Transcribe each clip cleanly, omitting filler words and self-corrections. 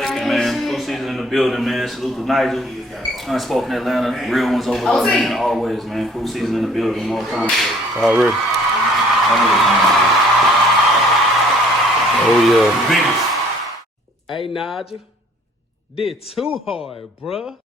Thank you, man. Cool season in the building, man. Salute to Nigel. Unspoken Atlanta. Real ones over there, man. Always, man. Cool season in the building. More time. Already. Oh, yeah. Biggest. Hey, Nigel. Did too hard, bruh.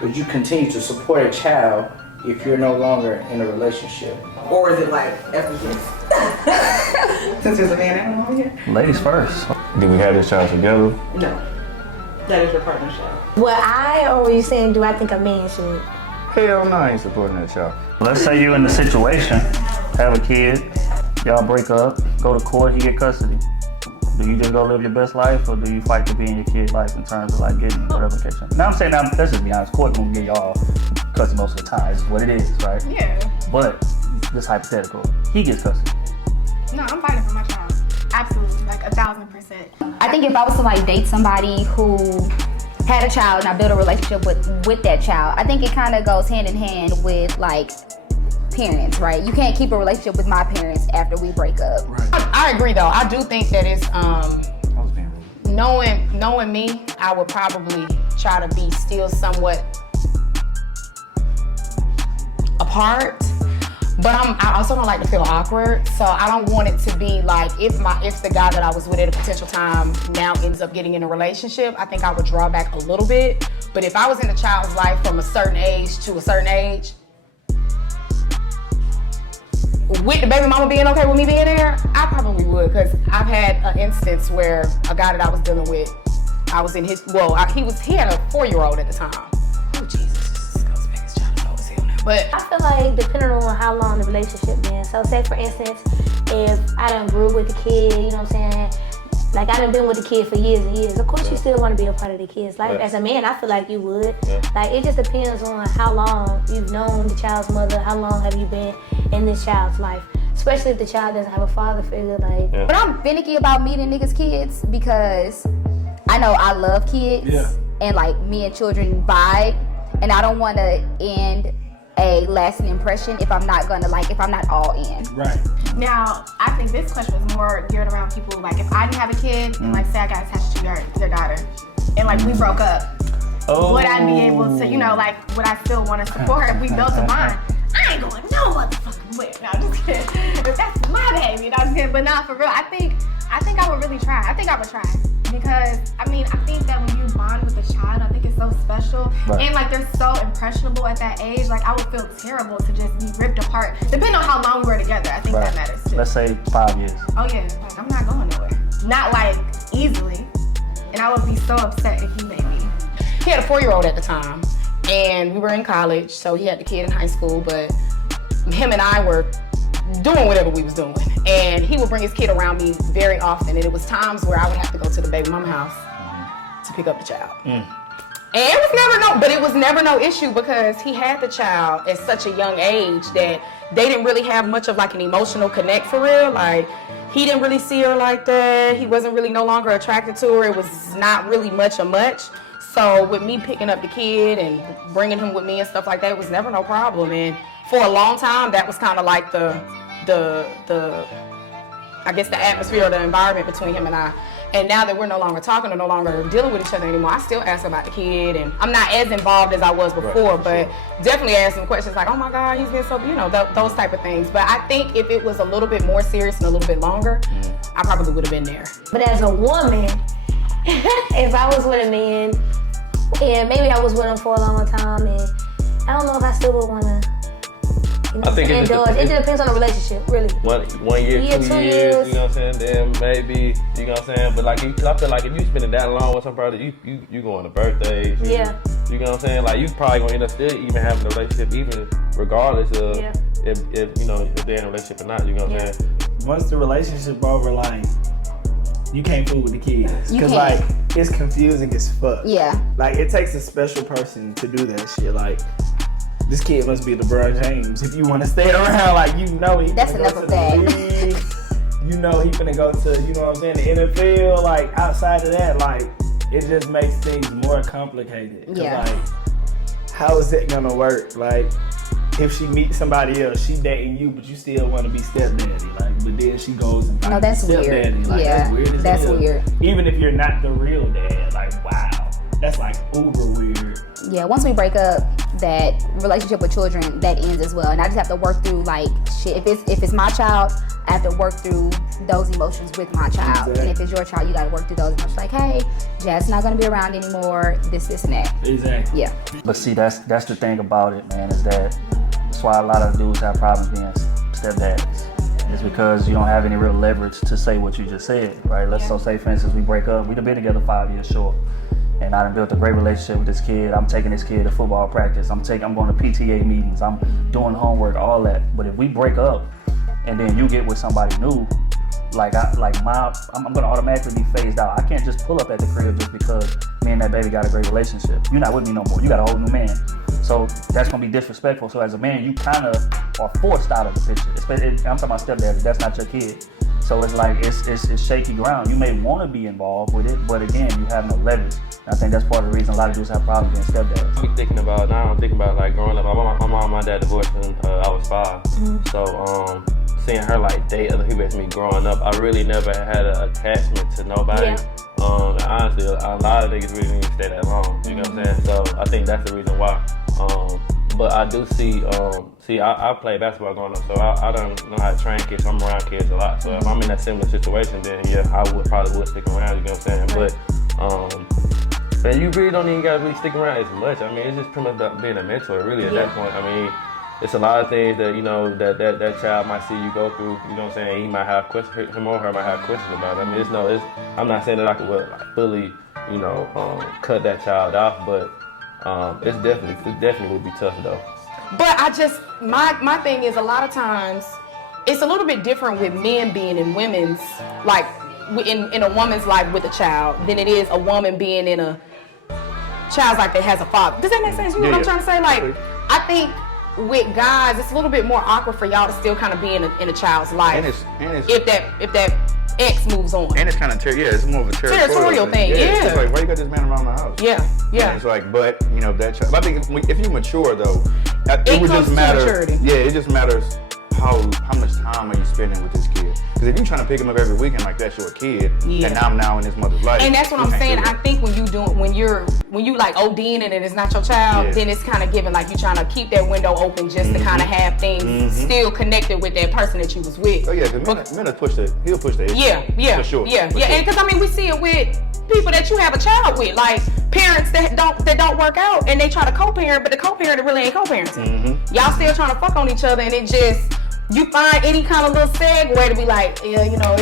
Would you continue to support a child if you're no longer in a relationship? Or is it like after this? Since there's a man animal over here? Ladies first. Did we have this child together? No. That is your partnership. Well, or are you saying, do I think a man should? Hell no, I ain't supporting that child. Let's say you're in the situation, have a kid, y'all break up, go to court, he get custody. Do you just go live your best life, or do you fight to be in your kid's life in terms of like getting whatever vacation? Now I'm saying, let's just be honest, court gonna get y'all custody most of the time. It's what it is, right? Yeah. But this hypothetical, he gets custody. No, I'm fighting for my child. Absolutely, like 1,000%. I think if I was to like date somebody who had a child and I built a relationship with that child, I think it kind of goes hand in hand with like parents, right? You can't keep a relationship with my parents after we break up. Right. I agree though. I do think that it's knowing me, I would probably try to be still somewhat apart. But I also don't like to feel awkward, so I don't want it to be like if the guy that I was with at a potential time now ends up getting in a relationship, I think I would draw back a little bit. But if I was in a child's life from a certain age to a certain age, with the baby mama being okay with me being there, I probably would, because I've had an instance where a guy that I was dealing with, I was in his, he had a 4-year-old at the time. Oh Jesus, this goes back, his child is old as hell now. But I feel like depending on how long the relationship been. So say for instance, if I done grew with the kid, you know what I'm saying? Like I done been with the kid for years and years. Of course you still want to be a part of the kid's life. As a man, I feel like you would. Like it just depends on how long you've known the child's mother, how long have you been in this child's life. Especially if the child doesn't have a father figure, like. But I'm finicky about meeting niggas' kids because I know I love kids and like me and children vibe, and I don't want to end a lasting impression if I'm not all in. Right. Now, I think this question was more geared around people like if I didn't have a kid and like say I got attached to your daughter and like we broke up, would I be able to, like would I still want to support her if we built a bond? I ain't going no motherfucking way. No, I'm just kidding. If that's my baby, no, I'm just kidding. But not for real. I think I would really try. I think I would try. Because, I think that when you bond with a child, I think it's so special. Right. And, like, they're so impressionable at that age. Like, I would feel terrible to just be ripped apart. Depending on how long we were together, I think that matters, too. Let's say 5 years. Oh, yeah. Like, I'm not going nowhere. Not, like, easily. And I would be so upset if he made me. He had a 4-year-old at the time. And we were in college, so he had the kid in high school. But him and I were doing whatever we was doing. And he would bring his kid around me very often. And it was times where I would have to go to the baby mama house to pick up the child. And it was never no issue because he had the child at such a young age that they didn't really have much of like an emotional connect for real. Like he didn't really see her like that. He wasn't really no longer attracted to her. It was not really much of much. So with me picking up the kid and bringing him with me and stuff like that, it was never no problem. And for a long time, that was kind of like the atmosphere or the environment between him and I. And now that we're no longer talking or no longer dealing with each other anymore, I still ask about the kid. And I'm not as involved as I was before, but definitely ask some questions like, oh my God, he's been so, those type of things. But I think if it was a little bit more serious and a little bit longer, I probably would have been there. But as a woman, if I was with a man, and maybe I was with him for a long time, and I don't know if I still would want to indulge. It just depends on the relationship, really. 1 year, 2 years, you know what I'm saying? Then maybe, you know what I'm saying? But like, I feel like if you spending that long with somebody, you going to birthdays. You know what I'm saying? Like, you probably going to end up still even having a relationship, even regardless of if they're in a relationship or not, you know what I'm saying? Once the relationship over, like, you can't fool with the kids. Because, like, it's confusing as fuck. Yeah. Like, it takes a special person to do that shit. Like, this kid must be LeBron James. If you want to stay around, like, you know he That's enough of that. You know he finna go to, you know what I'm saying, the NFL. Like, outside of that, like, it just makes things more complicated. Yeah. Like, how is that gonna work? Like, if she meets somebody else, she dating you, but you still want to be stepdaddy. Like, but then she goes and finds that's stepdaddy. weird. Like, Yeah, that's weird as that's hell. weird. Even if you're not the real dad, like, wow, that's like uber weird. Yeah, once we break up, that relationship with children, that ends as well. And I just have to work through, like, shit. If it's my child, I have to work through those emotions with my child. Exactly. And if it's your child, you gotta work through those emotions. Like, hey, Jazz not gonna be around anymore, this and that. Exactly. Yeah. But see, that's the thing about it, man, is that's why a lot of dudes have problems being stepdads. It's because you don't have any real leverage to say what you just said, right? Let's so say, for instance, we break up. We've been together 5 years short. And I done built a great relationship with this kid. I'm taking this kid to football practice. I'm going to PTA meetings. I'm doing homework, all that. But if we break up and then you get with somebody new, I'm gonna automatically be phased out. I can't just pull up at the crib just because me and that baby got a great relationship. You're not with me no more. You got a whole new man. So that's gonna be disrespectful. So as a man, you kind of are forced out of the picture. I'm talking about stepdad. That's not your kid. So it's like it's shaky ground. You may want to be involved with it, but again, you have no leverage. And I think that's part of the reason a lot of dudes have problems being stepdads. I'm thinking about like growing up. My mom and my dad divorced when I was 5. So seeing her like date other people as me growing up, I really never had an attachment to nobody. Yeah. And honestly, a lot of niggas really didn't stay that long. You know what I'm saying? So I think that's the reason why. But I do see, I played basketball growing up, so I don't know how to train kids. I'm around kids a lot. So if I'm in that similar situation, then yeah, I probably would stick around, you know what I'm saying? But man, you really don't even gotta really stick around as much. I mean, it's just pretty much about being a mentor, really, at that point. I mean, it's a lot of things that, you know, that child might see you go through, you know what I'm saying? He might have questions, him or her might have questions about it. I mean, I'm not saying that I could fully, you know, cut that child off, but it definitely would be tough though. But my thing is, a lot of times it's a little bit different with men being in women's, like in a woman's life with a child than it is a woman being in a child's life that has a father. Does that make sense? You know what I'm trying to say? Like, I think with guys, it's a little bit more awkward for y'all to still kind of be in a child's life. And it's if that X moves on. And it's kind of it's more of a territorial thing. Yeah. It's like, why you got this man around the house? Yeah. And it's like, but you know that child. I think if you mature though, it would comes just matter. to maturity. Yeah, it just matters how much time are you spending with this kid? Because if you're trying to pick him up every weekend like that's your kid, and I'm now in his mother's life. And that's what I'm saying. I think when you like ODing and it's not your child, then it's kind of given like you trying to keep that window open just to kind of have things still connected with that person that you was with. Oh yeah, because men he'll push the issue. Yeah, for sure. Yeah. And because I mean we see it with people that you have a child with, like parents that don't work out and they try to co-parent, but the co-parent really ain't co-parenting. Y'all still trying to fuck on each other, and it just, you find any kind of little segue to be like, yeah, you know,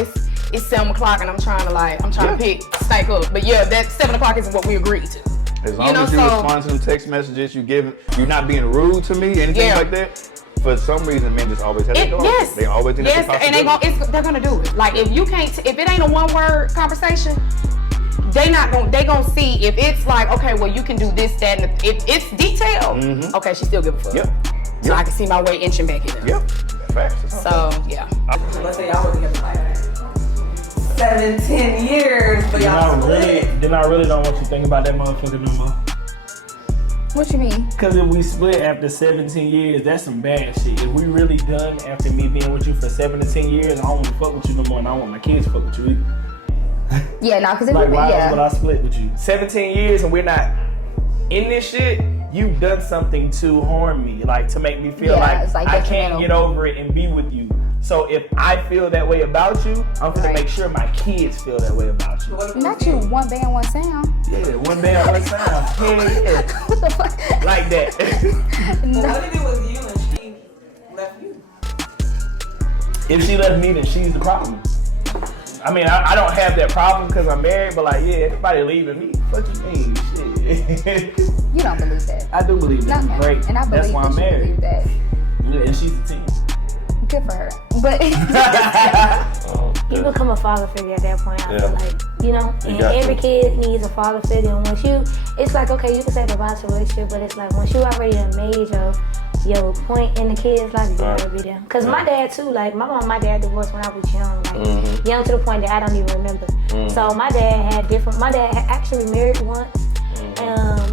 it's 7 o'clock and I'm trying to pick Stank up. But yeah, that 7 o'clock is what we agreed to. As long as you respond to them text messages, you're not being rude to me, anything like that. For some reason, men just always have that door. Yes. They always think that's a possibility. And they're gonna do it. Like if it ain't a one-word conversation, they gonna see if it's like, okay, well you can do this, that, and if it's detailed, okay, she still give a fuck. So I can see my way inching back in. Facts. So yeah. Let's say y'all were together like 7-10 years, but y'all split. Then I really don't want you to think about that motherfucker no more. What you mean? Because if we split after 17 years, that's some bad shit. If we really done after me being with you for 7 to 10 years, I don't want to fuck with you no more, and I don't want my kids to fuck with you either. Yeah, no, because like, why else would I split with you? 17 years and we're not in this shit, you've done something to harm me, like to make me feel like I can't get over it and be with you. So if I feel that way about you, I'm gonna make sure my kids feel that way about you. Not you, one band, one sound. Yeah, one band, one sound. Yeah. What the fuck? Like that. No. What if it was you and she left you? If she left me, then she's the problem. I mean, I don't have that problem because I'm married, but like, yeah, everybody leaving me. What you mean? Shit. You don't believe that. I do believe that. Okay. Great. And I believe that's why I'm married. That. Yeah, and she's a team. Good for her. But You become a father figure at that point, I feel like, you know? And every kid needs a father figure. And once it's like, okay, you can say goodbye to a relationship, but it's like, once you already done made your point in the kid's life, you gotta be there. Cause my dad too, like, my mom and my dad divorced when I was young, like, young to the point that I don't even remember. So my dad had actually married once,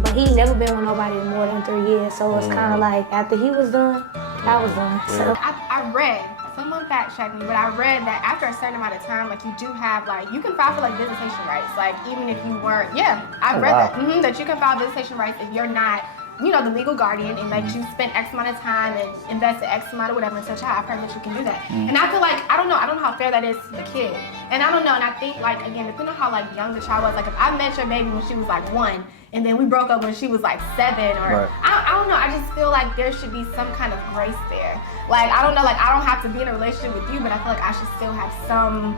but he never been with nobody more than 3 years. So it's kind of like, after he was done, I was done. So I read, someone fact checked me, but I read that after a certain amount of time, like, you do have, like, you can file for, like, visitation rights. Like, even if you weren't, I read that. That you can file visitation rights if you're not, you know, the legal guardian, and like you spend X amount of time and invested X amount or whatever into a child. I've heard that you can do that. And I feel like, I don't know how fair that is to the kid. And I don't know, and I think, like, again, depending on how, like, young the child was, like, if I met your baby when she was, like, 1, and then we broke up when she was, like, 7, or, I don't know, I just feel like there should be some kind of grace there. Like, I don't know, like, I don't have to be in a relationship with you, but I feel like I should still have some,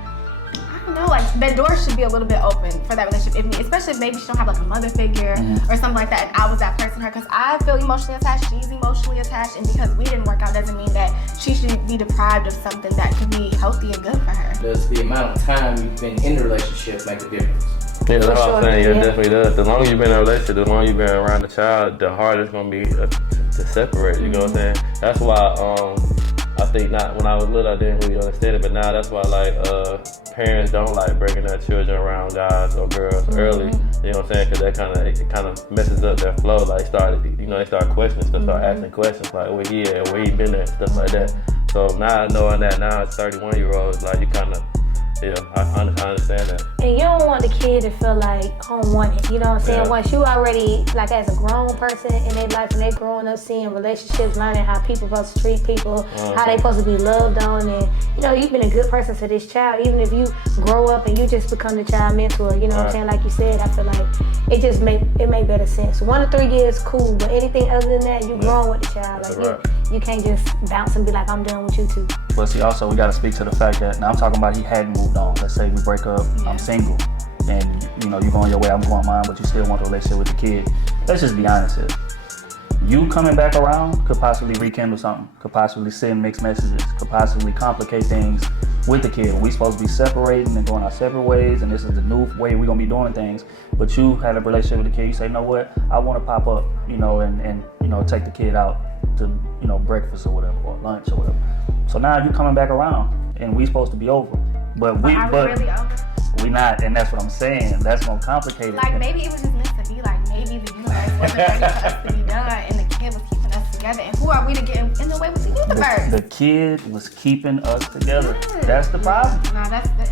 I don't know, like, the door should be a little bit open for that relationship, especially if maybe she don't have, like, a mother figure or something like that, and I was that person to her, because I feel emotionally attached, she's emotionally attached, and because we didn't work out doesn't mean that she should be deprived of something that could be healthy and good for her. Does the amount of time you've been in the relationship make a difference? Yeah, that's what I'm saying. Yeah, it definitely does. The longer you've been in a relationship, the longer you've been around the child, the harder it's gonna be to separate. You know what I'm saying? That's why I think when I was little, I didn't really understand it, but now that's why, like, parents don't like bringing their children around guys or girls early. You know what I'm saying? Because it kind of messes up their flow. Like, they start questioning stuff, start asking questions like, where he at, where he been at, stuff like that. So now knowing that now as 31-year-olds, like, you kind of, I understand that. And you don't want the kid to feel like unwanted, you know what I'm saying? Once you already, like, as a grown person in their life and they growing up seeing relationships, learning how people supposed to treat people, how they supposed to be loved on, and, you know, you've been a good person to this child, even if you grow up and you just become the child mentor, you know what I'm saying? Like you said, I feel like it just make better sense. 1 to 3 years, cool, but anything other than that, you growing with the child. Like, you can't just bounce and be like, I'm done with you too. But see, also, we got to speak to the fact that, now I'm talking about he hadn't moved on. Let's say we break up, I'm single, and, you know, you going your way, I'm going mine, but you still want a relationship with the kid. Let's just be honest here. You coming back around could possibly rekindle something, could possibly send mixed messages, could possibly complicate things with the kid. We supposed to be separating and going our separate ways, and this is the new way we're going to be doing things. But you had a relationship with the kid, you say, you know what, I want to pop up, you know, and you know, take the kid out to, you know, breakfast or whatever, or lunch or whatever. So now you coming back around, and we supposed to be over. But really over? We not, and that's what I'm saying. That's gonna complicate it. Like, maybe it was just meant to be. Like, maybe the universe wasn't ready for us to be done, and the kid was keeping us together. And who are we to get in the way with the universe? The kid was keeping us together. That's the problem.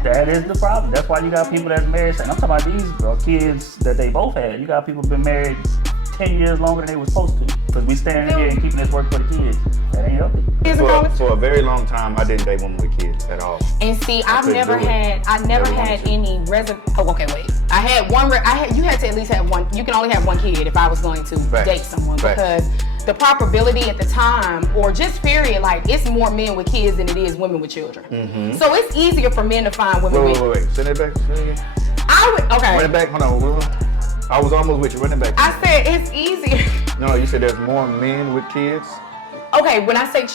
That is the problem. That's why you got people that's married. And I'm talking about these kids that they both had. You got people been married 10 years longer than they were supposed to. Because we standing here and keeping this work for the kids. That ain't healthy. For a very long time, I didn't date women with kids at all. And see, I never had any I had one. You had to at least have one. You can only have one kid if I was going to date someone, because the probability at the time, or just period, like, it's more men with kids than it is women with children. So it's easier for men to find women with. Wait. Send it back. Run it back. Hold on. I was almost with you. Run it back. I said it's easier. No, you said there's more men with kids. Okay, when I say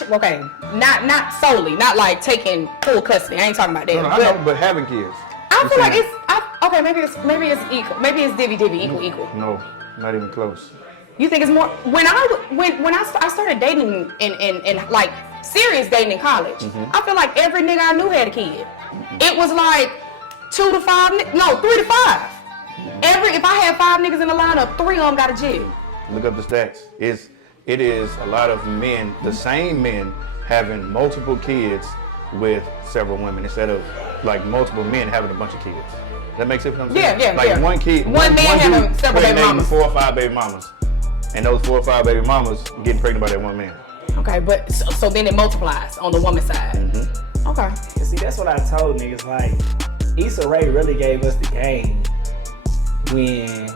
not solely, not like taking full custody. I ain't talking about that. No, I know, but having kids. I feel like maybe it's equal. Maybe it's divvy equal. No, not even close. You think it's more? When I started dating in like serious dating in college, I feel like every nigga I knew had a kid. It was like 3 to 5. If I had 5 niggas in the lineup, 3 of them got a jig. Look up the stats. It is a lot of men, the same men, having multiple kids with several women instead of like multiple men having a bunch of kids. That makes sense what I'm saying? Yeah. One kid, one man having several baby mamas. 4 or 5 baby mamas. And those 4 or 5 baby mamas getting pregnant by that one man. Okay, but so then it multiplies on the woman's side. Okay. See, that's what I told niggas. Like, Issa Rae really gave us the game when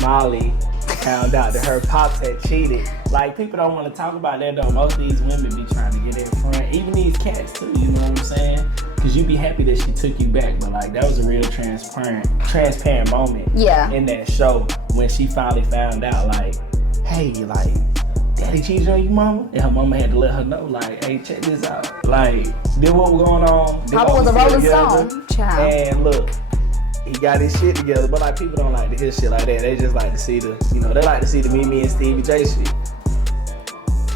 Molly found out that her pops had cheated. Like, people don't want to talk about that though. Most of these women be trying to get in front. Even these cats too, you know what I'm saying? Because you be happy that she took you back. But like, that was a real transparent moment in that show when she finally found out, like, hey, like, daddy cheated on you, mama? And her mama had to let her know, like, hey, check this out. Like, this what was going on. Papa was a Rolling Stone, child. And look, he got his shit together, but like people don't like to hear shit like that. They just like to see the, you know, they like to see the me and Stevie J shit.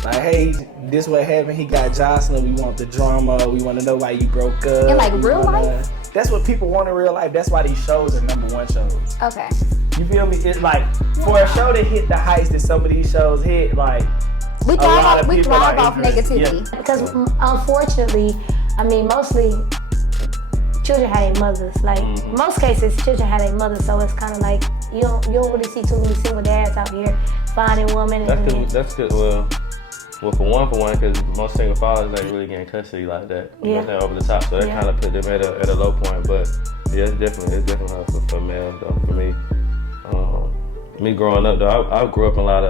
Like, hey, this what happened. He got Jocelyn. We want the drama. We want to know why you broke up. In like real life? That's what people want in real life. That's why these shows are #1 shows. Okay. You feel me? It's like for a show to hit the heights that some of these shows hit, like we thrive off negativity. Yeah. Because unfortunately, I mean, mostly children have their mothers. Like most cases, children have their mothers. So it's kind of like you don't really see too many single dads out here finding women. That's good. Well, for one, because most single fathers ain't really getting custody like that. You know what I'm saying, over the top. So that kind of put them at a low point. But yeah, it's definitely hard for males though. For me, me growing up though, I grew up around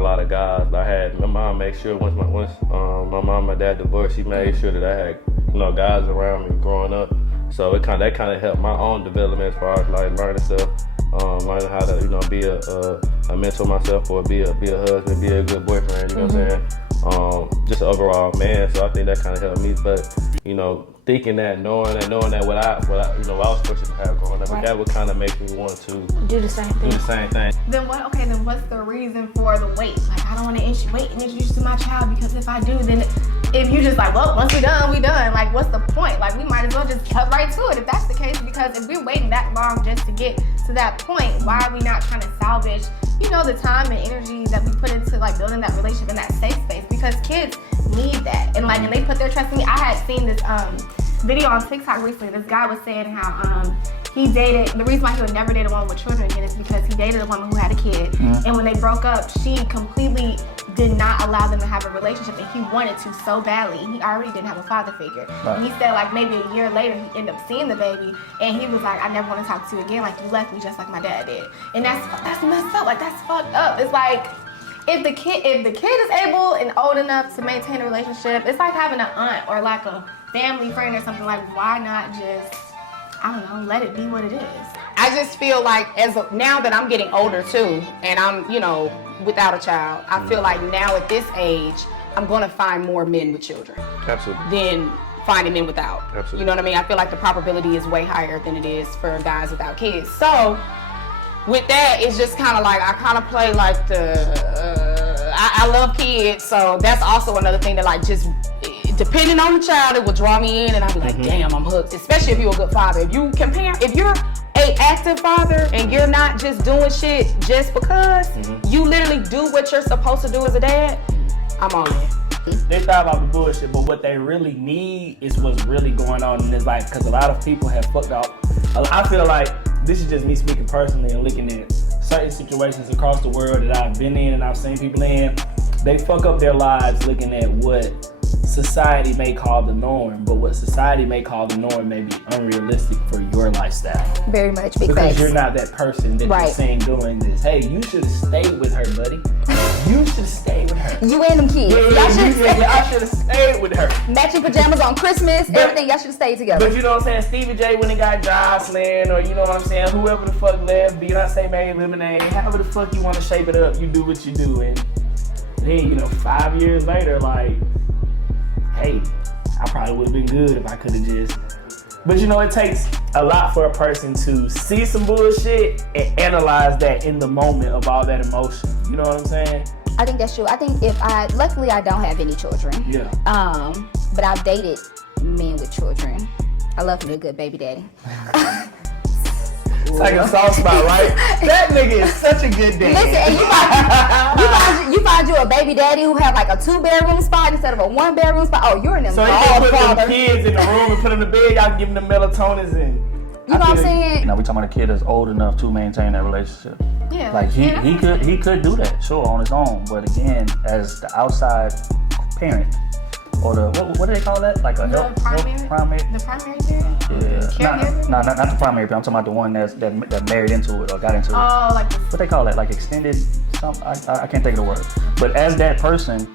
a lot of guys. I had my mom make sure once my mom and my dad divorced, she made sure that I had guys around me growing up. So that kind of helped my own development as far as like learning stuff. Learning how to, be a mentor myself, or be a husband, be a good boyfriend, you know what I'm saying? Just an overall man, so I think that kind of helped me. But, thinking that, knowing that what I was fortunate to have growing up, that would kind of make me want to do the same thing. Then what's the reason for the wait? Like, I don't want to introduce to my child, because if I do, then if you just like, well, once we done. Like, what's the point? Like, we might as well just cut right to it if that's the case, because if we're waiting that long just to get to that point, why are we not trying to salvage, the time and energy that we put into like building that relationship in that safe space? Because kids need that, and they put their trust in me. I had seen this video on TikTok recently. This guy was saying how he dated, the reason why he would never date a woman with children again is because he dated a woman who had a kid, and when they broke up, she completely did not allow them to have a relationship, and he wanted to so badly. He already didn't have a father figure. Right. And he said like maybe a year later he ended up seeing the baby, and he was like, I never want to talk to you again, like you left me just like my dad did. And that's messed up, like that's fucked up. It's like, if the kid is able and old enough to maintain a relationship, it's like having an aunt or like a family friend or something. Like, why not just, I don't know, let it be what it is? I just feel like now that I'm getting older too, and I'm, without a child, I feel like now at this age, I'm gonna find more men with children. Absolutely. Than finding men without. Absolutely. You know what I mean? I feel like the probability is way higher than it is for guys without kids. So with that, it's just kind of like, I kind of play like I love kids, so that's also another thing that like just, depending on the child, it will draw me in, and I'll be like, damn, I'm hooked. Especially if you're a good father. If you're a active father and you're not just doing shit just because, you literally do what you're supposed to do as a dad, I'm all in. They thought about the bullshit, but what they really need is what's really going on in this life, because a lot of people have fucked up. I feel like, this is just me speaking personally and looking at certain situations across the world that I've been in and I've seen people in. They fuck up their lives looking at what society may call the norm, but what society may call the norm may be unrealistic for your lifestyle. Very much, big because facts. You're not that person that you're saying doing this. Hey, you should have stayed with her, buddy. You should have stayed with her. You and them kids. I should have stayed with her. Matching pajamas on Christmas, everything. Y'all should have stayed together. But you know what I'm saying? Stevie J when he got Jocelyn, or you know what I'm saying? Whoever the fuck left, Beyonce made Lemonade. However the fuck you want to shape it up, you do what you do. And then, 5 years later, like, hey, I probably would have been good if I could have just. But it takes a lot for a person to see some bullshit and analyze that in the moment of all that emotion. You know what I'm saying? I think that's true. I think luckily I don't have any children. Yeah. But I've dated men with children. I love me a good baby daddy. It's like a soft spot, right? That nigga is such a good daddy. Listen, and you find you a baby daddy who have like a 2-bedroom spot instead of a 1-bedroom spot. Oh, you're in them. So you can put them kids in the room and put them to bed. Y'all give them the melatonins and. You know what I'm saying? Now we talking about a kid that's old enough to maintain that relationship. Yeah. Like he could do that, sure, on his own. But again, as the outside parent, or the what do they call that? Like a primary. The primary parent. Yeah. Not the primary parent. I'm talking about the one that married into it or got into it. Oh, like what they call that? Like extended. I can't think of the word. But as that person,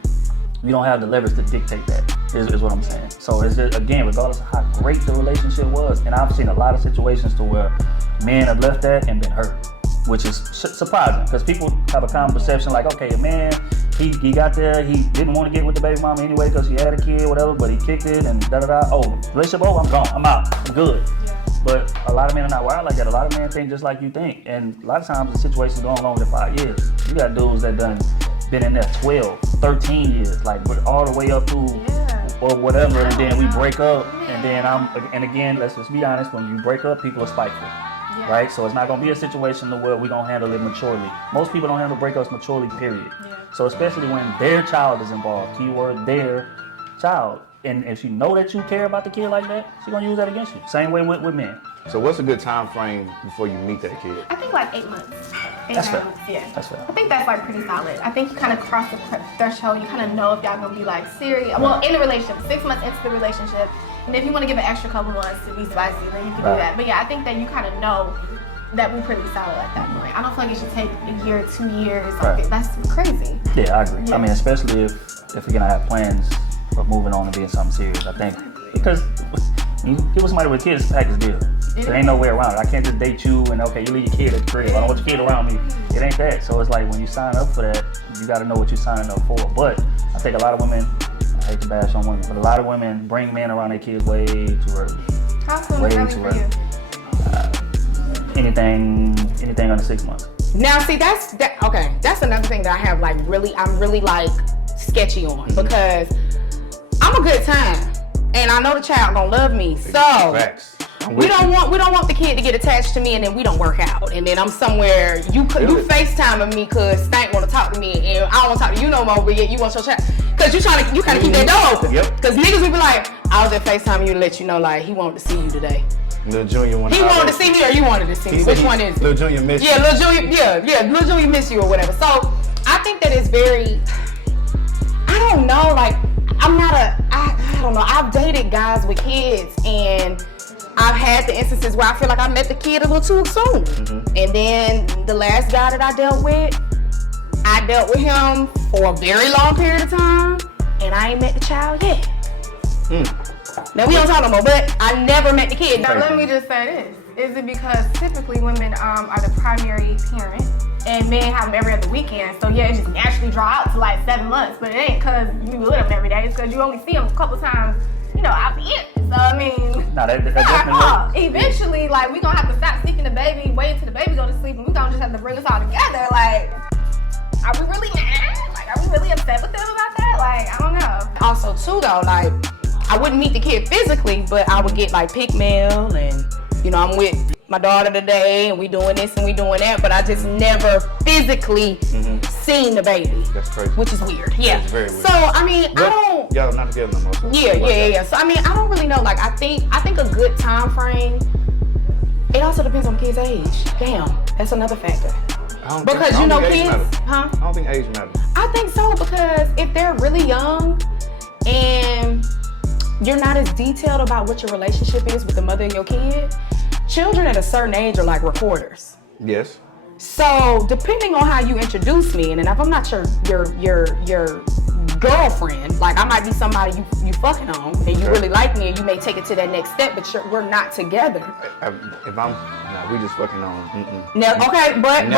you don't have the leverage to dictate that. Is what I'm saying. So it's just, again, regardless of how great the relationship was, and I've seen a lot of situations to where men have left that and been hurt. which is surprising because people have a common perception like, okay, a man, he got there, he didn't want to get with the baby mama anyway because he had a kid, whatever, but he kicked it and da-da-da. Oh, relationship over, I'm gone, I'm out, I'm good. But a lot of men are not wired like that. A lot of men think just like you think. And a lot of times the situation's going longer than 5 years. You got dudes that done been in there 12, 13 years, like all the way up to or whatever, and then we break up, and then and again, let's just be honest, when you break up, people are spiteful. Right? So it's not gonna be a situation where we're gonna handle it maturely. Most people don't handle breakups maturely, period. So especially when their child is involved, keyword their child. And if she know that you care about the kid like that, she's gonna use that against you. Same way with men. So what's a good time frame before you meet that kid? I think like 8 months. That's fair. Yeah. That's fair. I think that's like pretty solid. I think you kind of cross the threshold. You kind of know if y'all gonna be like serious. Well, in a relationship, 6 months into the relationship, and if you want to give an extra couple months to be spicy, then you can do that. But yeah, I think that you kind of know that we're pretty solid at that point. I don't feel like it should take a year, 2 years. Like that's crazy. Yeah, I agree. I mean, especially if you're gonna have plans of moving on and being something serious. I think because you give somebody with kids, it's a package deal. There ain't no way around it. I can't just date you and okay, you leave your kid at the crib. I don't want your kid around me. It ain't that. So it's like when you sign up for that, you got to know what you're signing up for. But I think a lot of women, I hate to bash on women, but a lot of women bring men around their kids way too early. How soon is early for you? Anything under 6 months. Now, see, that's another thing that I have I'm really like sketchy on because I'm a good time, and I know the child gonna love me. So Facts. we don't want the kid to get attached to me, and then we don't work out, and then I'm somewhere you FaceTiming me because Stank want to talk to me, and I don't want to talk to you no more, but yet you want your child because you kind of keep that door open. Because niggas will be like, I was just FaceTiming you to let you know like he wanted to see you today. Lil Junior wanted. He wanted to see me, or you wanted to see me. Which one is it? Lil Junior missed you. Yeah, Lil Junior. Lil Junior miss you or whatever. So I think that it's very. I don't know. Like I don't know. I've dated guys with kids, and I've had the instances where I feel like I met the kid a little too soon. And then the last guy that I dealt with him for a very long period of time, and I ain't met the child yet. Now we don't talk no more, but I never met the kid. Now let me just say this. Is it because typically women are the primary parent and men have them every other weekend? So yeah, it just naturally draw out to like 7 months, but it ain't because you with them every day. It's because you only see them a couple times, out the year. So I mean, eventually, like we gonna have to stop seeking the baby, wait until the baby go to sleep, and we gonna just have to bring us all together. Like, are we really mad? Like, are we really upset with them about that? Like, I don't know. Also, too though, like I wouldn't meet the kid physically, but I would get like pick mail, and I'm with my daughter today, and we doing this and we doing that, but I just never physically seen the baby. That's crazy. Which is weird. Yeah. That's very weird. So I mean, I don't. Y'all not together no more. So Yeah. So I mean, I don't really know. Like I think a good time frame. It also depends on the kid's age. Damn, that's another factor. Because kids, huh? I don't think age matters. I think so because if they're really young and you're not as detailed about what your relationship is with the mother of your kid, children at a certain age are like recorders. Yes. So depending on how you introduce me, and if I'm not your girlfriend, like I might be somebody you fucking on, and you really like me, and you may take it to that next step, but we're not together. We just fucking on. Now, okay, but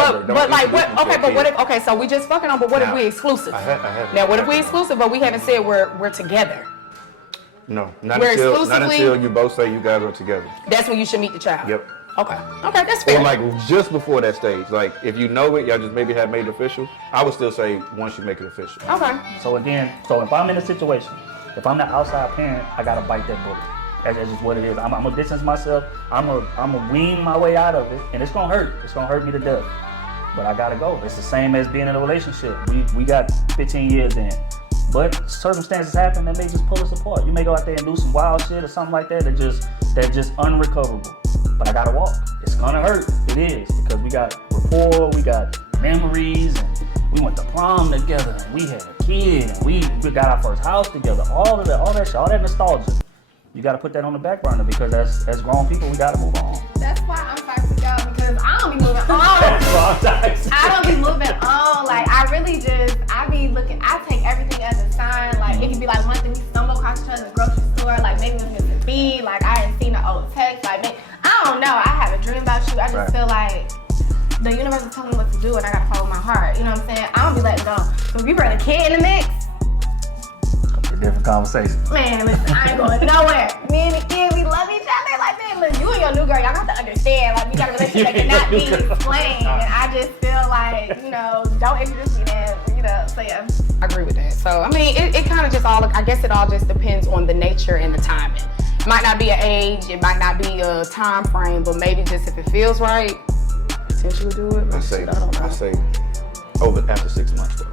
like what? Okay, but what if? Okay, so we just fucking on, but what if we exclusive? Now, what if we exclusive, but we haven't said we're together? No, not until you both say you guys are together. That's when you should meet the child. Yep. Okay, that's fair. Or like just before that stage, like if you know it, y'all just maybe have made it official. I would still say once you make it official. Okay. So if I'm in a situation, if I'm the outside parent, I gotta bite that bullet. That's just what it is. I'm gonna distance myself. I'm gonna wean my way out of it, and it's gonna hurt. It's gonna hurt me to death. But I gotta go. It's the same as being in a relationship. We got 15 years in. But circumstances happen that may just pull us apart. You may go out there and do some wild shit or something like that that's just unrecoverable. But I gotta walk. It's gonna hurt. It is, because we got rapport, we got memories, and we went to prom together, and we had a kid, and we got our first house together. All that shit, all that nostalgia. You gotta put that on the back burner because as grown people, we gotta move on. That's why I'm toxic, y'all, because I don't be moving on. I don't be moving on. Like, I be looking, I take everything as a sign. Like, it could be like one thing we stumble across each other in the grocery store, like maybe we was meant to be, like I hadn't seen an old text, like maybe, I don't know, I have a dream about you. I just feel like the universe is telling me what to do and I gotta follow my heart. You know what I'm saying? I don't be letting go. So if you bring a kid in the mix, a different conversation. Man, listen, I ain't going nowhere. Me and the kid, we love each other. Like, man, look, you and your new girl, y'all got to understand. Like, we got a relationship that cannot be explained. And I just feel like, you know, don't introduce me then, you know, so yeah. I agree with that. So, I mean, it kind of just all, I guess it all just depends on the nature and the timing. It might not be an age, it might not be a time frame, but maybe just if it feels right, potentially do it. I say over after 6 months though.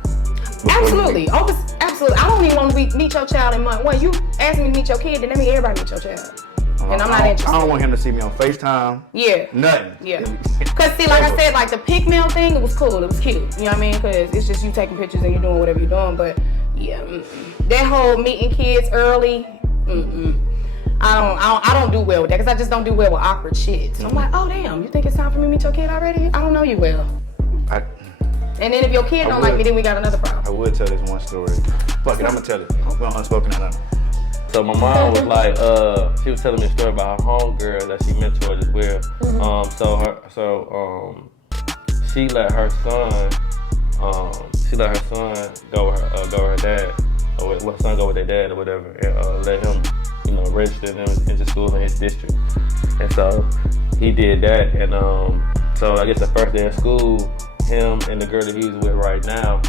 Absolutely. Absolutely. I don't even want to meet your child in month one. You ask me to meet your kid, then that means everybody meet your child. And I'm not interested. I don't want him to see me on FaceTime. Yeah. Nothing. Yeah. Because, see, like I said, like the pick meal thing, it was cool. It was cute. You know what I mean? Because it's just you taking pictures and you're doing whatever you're doing. But, yeah, that whole meeting kids early, I don't do well with that. Because I just don't do well with awkward shit. So I'm like, oh, damn, you think it's time for me to meet your kid already? I don't know you well. And then if your kid don't like me, then we got another problem. I would tell this one story. Fuck it, I'm gonna tell it. We're on Unspoken and So my mom was like, she was telling me a story about her homegirl that she mentored as well. She let her son go with her dad, or her son go with their dad or whatever, and let him, you know, register them into school in his district. And so he did that, and so I guess the first day of school, him and the girl that he was with right now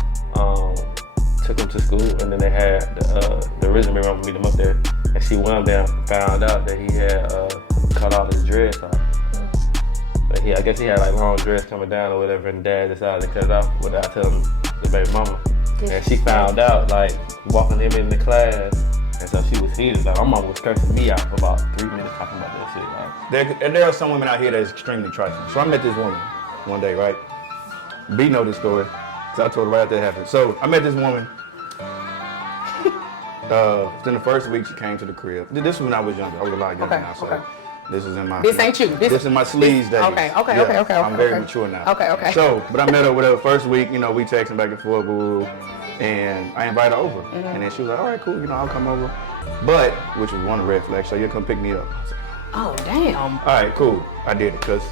took him to school, and then they had the original mom meet him up there, and she went up there and found out that he had cut all his dreads off. But I guess he had like long dreads coming down or whatever, and dad decided to cut it off without telling the baby mama. And she found out like walking him in the class, and so she was heated. Like my mom was cursing me out for about 3 minutes talking about that shit. Like there are some women out here that is extremely trifling. So I met this woman one day, right? B know this story, because I told her right after it happened. So I met this woman. Within the first week, she came to the crib. This was when I was younger. I was a lot younger now. So this is in my. This ain't you. This is my sleaze days. Okay. I'm very mature now. Okay. So, but I met her with her first week. You know, we texting back and forth, and I invited her over. And then she was like, "All right, cool. You know, I'll come over." But which was one of the red flags. So you'll come pick me up. Oh damn. All right, cool. I did it because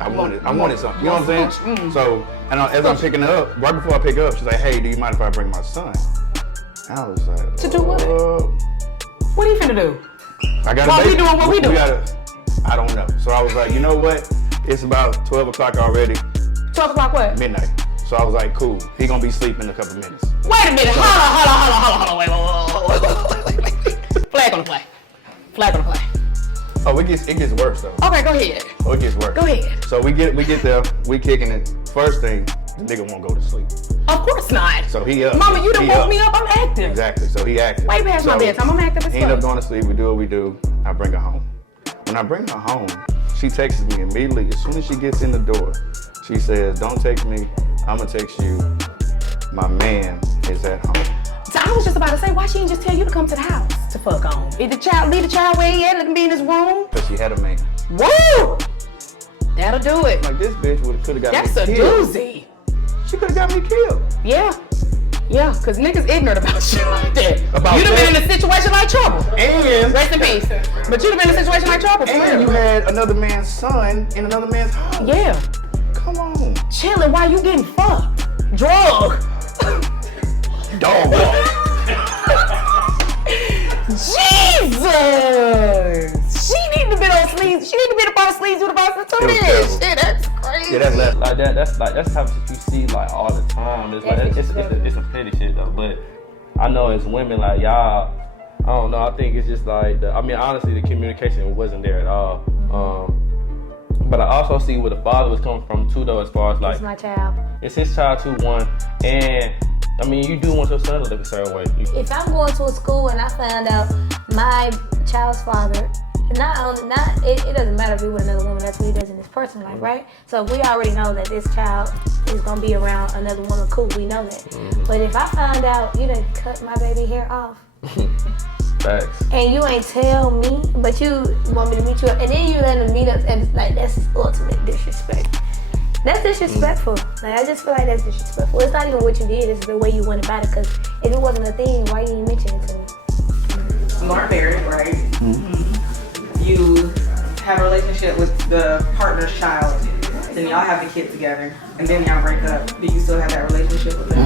I wanted something. You know what I'm saying? So, and as I'm picking her up, right before I pick her up, she's like, "Hey, do you mind if I bring my son?" And I was like, to do what? What are you finna do? I got what we doing? What we doing? I don't know. So I was like, you know what? It's about 12 o'clock already. 12 o'clock what? Midnight. So I was like, cool. He gonna be sleeping in a couple minutes. Wait a minute. Hold on. Wait. Flag on the play. Oh, it gets worse though. Okay, go ahead. Oh, it gets worse. Go ahead. So we get there, we kicking it. First thing, the nigga won't go to sleep. Of course not. So he up. Mama, you done woke me up. I'm active. Exactly. So he active. Way past my bedtime. I'm active as fuck. He end up going to sleep. We do what we do. I bring her home. When I bring her home, she texts me immediately. As soon as she gets in the door, she says, "Don't text me. I'm gonna text you. My man is at home." So I was just about to say, why she didn't just tell you to come to the house to fuck on? Leave the child where he at, let him be in his room. Because she had a man. Woo! That'll do it. Like this bitch could have got me killed. That's a doozy. She could have got me killed. Yeah, because niggas ignorant about shit like that. You'd have been in a situation like Trouble. And rest in peace. But you'd have been in a situation like Trouble. And you had another man's son in another man's house. Yeah. Come on. Chilling while you getting fucked. Drug. Dog. Jesus! She need to be on sleeves. She need to be up on sleeves with a prostitute. Shit, that's crazy. Yeah, that's like that. That's type of shit you see like all the time. It's like it's a petty shit though. But I know as women like y'all, I don't know. I think it's just like honestly, the communication wasn't there at all. But I also see where the father was coming from too, though, as far as like it's my child. It's his child too, one, and I mean, you do want your son to look a certain way. If I'm going to a school and I find out my child's father, it doesn't matter if he with another woman, that's what he does in his personal life, right? So we already know that this child is gonna be around another woman, cool, we know that. But if I find out you done cut my baby hair off, facts. And you ain't tell me, but you want me to meet you up, and then you let him meet up, and like that's ultimate disrespect. That's disrespectful. Like I just feel like that's disrespectful. It's not even what you did; it's the way you went about it. Because if it wasn't a thing, why you didn't mention it to me? You are married, right? Mm-hmm. You have a relationship with the partner's child. then y'all have the kid together, and then y'all break up, do you still have that relationship with the kid?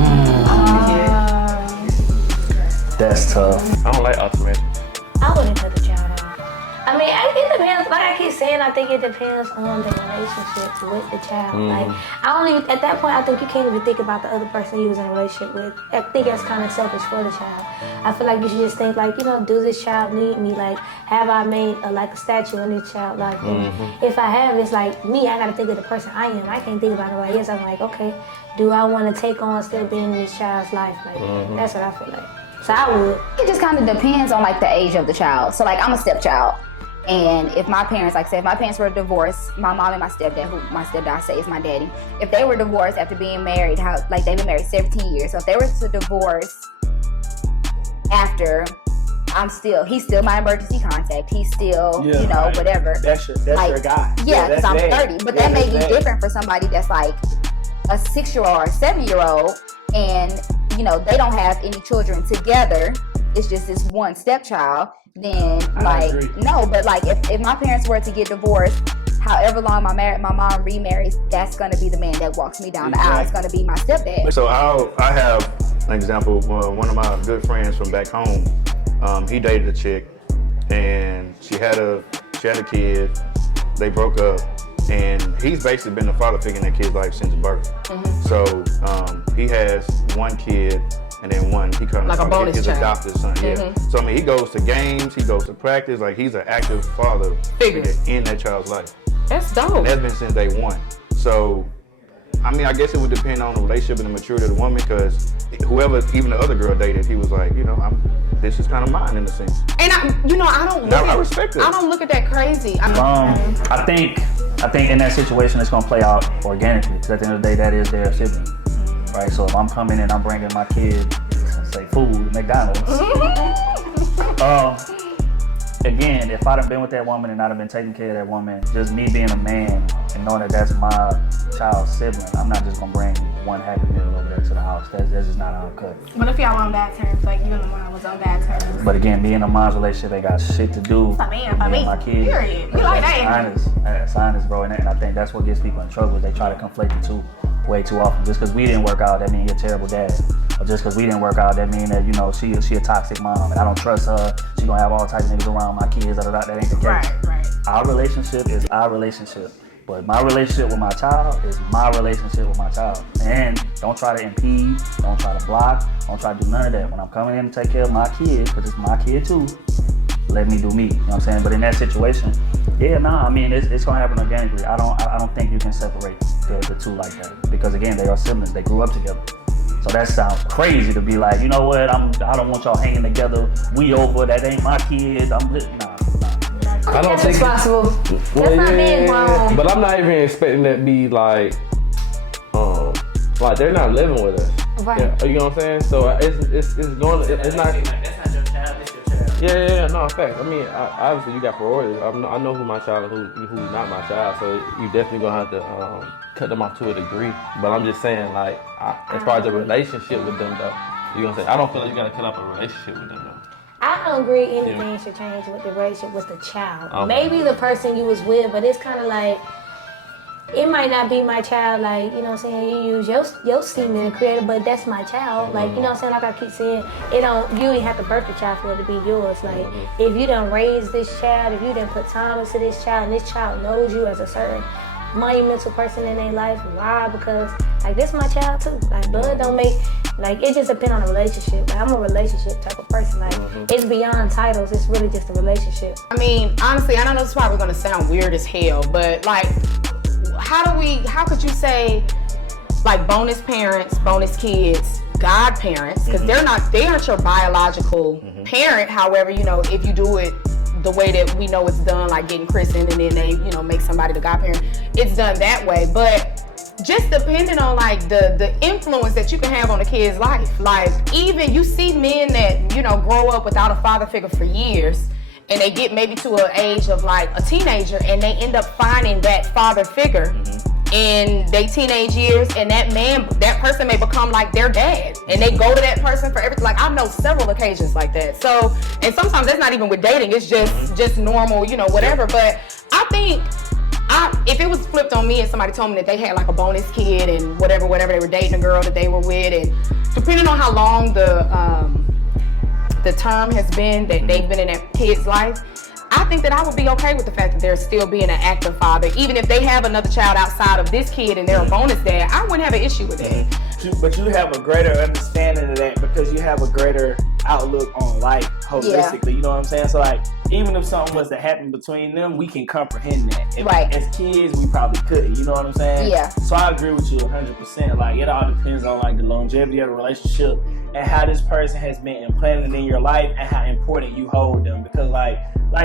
That's tough. I don't like ultimatums. I wouldn't cut the child off. I mean, it depends. Like I keep saying, I think it depends on the relationship with the child. Like, I don't even, at that point, I think you can't even think about the other person you was in a relationship with. I think that's kind of selfish for the child. I feel like you should just think, like, you know, do this child need me? Like, have I made like a statue in this child's life? If I have, it's like me, I gotta think of the person I am. I can't think about nobody else. I'm like, okay, do I want to take on still being in this child's life? Like, that's what I feel like. So I would. It just kind of depends on like the age of the child. So like I'm a stepchild. And if my parents, like say if my parents were divorced, my mom and my stepdad, who my stepdad say is my daddy, if they were divorced after being married, like they've been married 17 years. So if they were to divorce after, he's still my emergency contact. He's still, you know, whatever. That's your guy. Yeah, because I'm 30. But that may be different for somebody that's like a 6-year-old or a 7-year-old, and you know, they don't have any children together. It's just this one stepchild. Then like no, but like if my parents were to get divorced, however long my mom remarries, that's gonna be the man that walks me down the aisle. It's gonna be my stepdad. So I have an example. One of my good friends from back home, he dated a chick, and she had a kid. They broke up, and he's basically been the father figure in that kid's life since birth. So he has one kid. And then he kind of like his adopted son. So I mean, he goes to games, he goes to practice. Like he's an active father figure in that child's life. That's dope. And that's been since day one. So I mean, I guess it would depend on the relationship and the maturity of the woman, because whoever, even the other girl dated, he was like, you know, this is kind of mine in a sense. And I respect it. I don't look at that crazy. I think in that situation it's gonna play out organically, because at the end of the day, that is their sibling. Right, so if I'm coming and I'm bringing my kid, say food, McDonald's. Again, if I'd have been with that woman and I'd have been taking care of that woman, just me being a man and knowing that that's my child's sibling, I'm not just gonna bring one Happy Meal over there to the house. That's just not how it cut. What if y'all on bad terms? Like you and the mom was on bad terms. But again, me and the mom's relationship ain't got shit to do with my kids. Period. We like that. That's honest, bro. And I think that's what gets people in trouble, is they try to conflate the two way too often. Just because we didn't work out, that means you're a terrible dad. Or just because we didn't work out, that means that, you know, she a toxic mom and I don't trust her. She gonna have all types of niggas around my kids. That ain't the case. Right. Our relationship is our relationship. But my relationship with my child is my relationship with my child. And don't try to impede, don't try to block, don't try to do none of that. When I'm coming in to take care of my kid, because it's my kid too, let me do me, you know what I'm saying? But in that situation, I mean, it's gonna happen organically. I don't think you can separate the two like that, because again, they are siblings, they grew up together. So that sounds crazy to be like, you know what, I don't want y'all hanging together, we over, that ain't my kids, nah. I don't think it's possible. That's not being wrong. But I'm not even expecting that to be like they're not living with us. Right. Yeah, you know what I'm saying? So it's not. That's not your child. It's your child. Yeah, no, facts. I mean, obviously you got priorities. I know who my child and who's not my child. So you definitely gonna have to cut them off to a degree. But I'm just saying, like, as far as the relationship with them, though, you know what I'm saying? I don't feel like you gotta cut up a relationship with them, though. I don't agree anything should change with the relationship with the child. Okay. Maybe the person you was with, but it's kind of like, it might not be my child, like, you know what I'm saying, you use your semen to create it, but that's my child. Like, you know what I'm saying, like I keep saying, you ain't have to birth the child for it to be yours. Like, if you done raise this child, if you done put time into this child, and this child knows you as a certain monumental person in their life, why? Because, like, this my child too. Like, blood don't make, like, it just depends on the relationship. Like, I'm a relationship type of person. Like, it's beyond titles, it's really just a relationship. I mean, honestly, I know this is probably gonna sound weird as hell, but like, how could you say, like, bonus parents, bonus kids, godparents, because they aren't your biological parent. However, you know, if you do it the way that we know it's done, like getting christened and then they, you know, make somebody the godparent, it's done that way. But just depending on like the influence that you can have on a kid's life. Like, even you see men that, you know, grow up without a father figure for years, and they get maybe to an age of like a teenager, and they end up finding that father figure in their teenage years, and that person may become like their dad, and they go to that person for everything. Like, I know several occasions like that. So, and sometimes that's not even with dating, it's just normal, you know, whatever. But I think If it was flipped on me and somebody told me that they had like a bonus kid and whatever, they were dating a girl that they were with, and depending on how long the term has been that they've been in that kid's life, I think that I would be okay with the fact that they're still being an active father. Even if they have another child outside of this kid and they're a bonus dad, I wouldn't have an issue with that. But you have a greater understanding of that because you have a greater outlook on life holistically. You know what I'm saying? So like, even if something was to happen between them, we can comprehend that. As kids, we probably couldn't. You know what I'm saying? Yeah. So I agree with you 100%. Like, it all depends on like the longevity of the relationship and how this person has been implanted in your life and how important you hold them. Because like